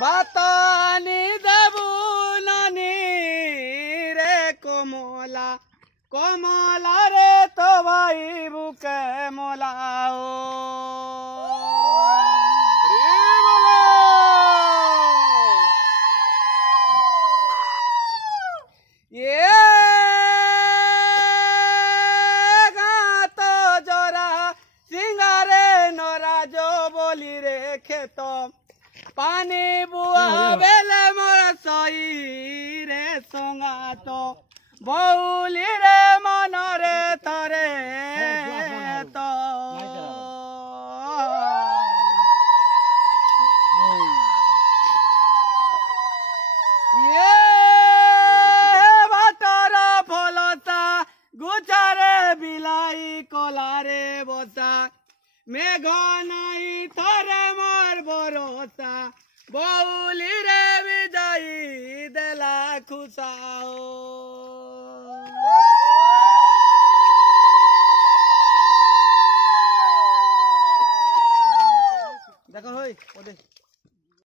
बातानी देबू नानी रे कोमला कोमला रे तो भाई बुके मोलाओ ये गातो जोरा सिंगारे नोरा जो बोली रे खेतो पानी बुआ बेले मोर सई रे सोंगा तो बौली रे मन रे तरे तो ये बाटर फलता गुचारे बिलाई कोलारे बसा मेघ नाई थरे मोर भरोसा बौली रे विजयी देला खुशाओ देखो होई